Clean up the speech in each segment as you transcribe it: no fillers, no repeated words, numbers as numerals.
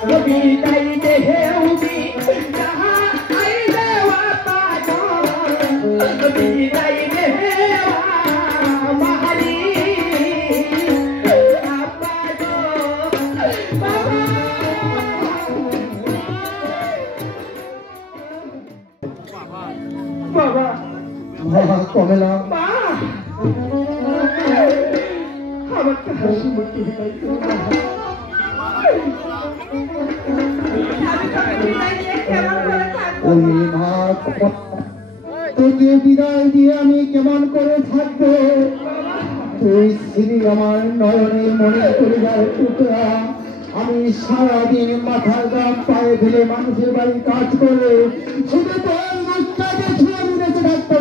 বিদায় দেহে উবি যাহা আইলে বাবা বিদায় দেহে মাহারি আপা গো বাবা বাবা কমলা মা আমার তো হাসি মুখে তোকে বিদায় দিয়ে আমি কেমন করে থাকবো তুই শ্রী আমার নয়নের মনে করে যাও টুকরা আমি সারাদিন মাথার দাম পায়ে ফেলে মানুষের বাড়ি কাজ করে শুধু তোর মুখটা দেখে আমি বেঁচে থাকতে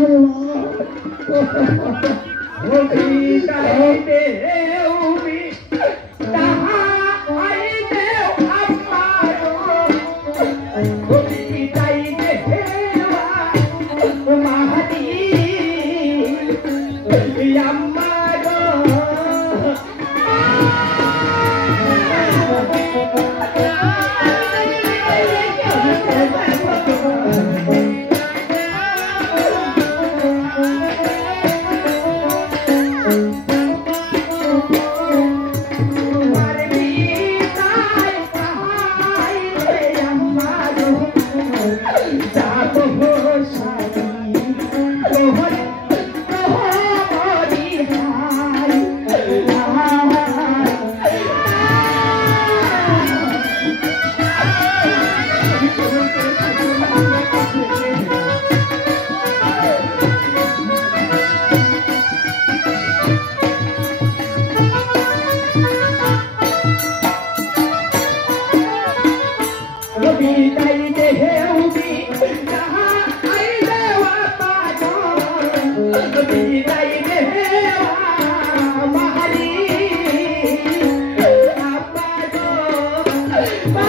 Bye.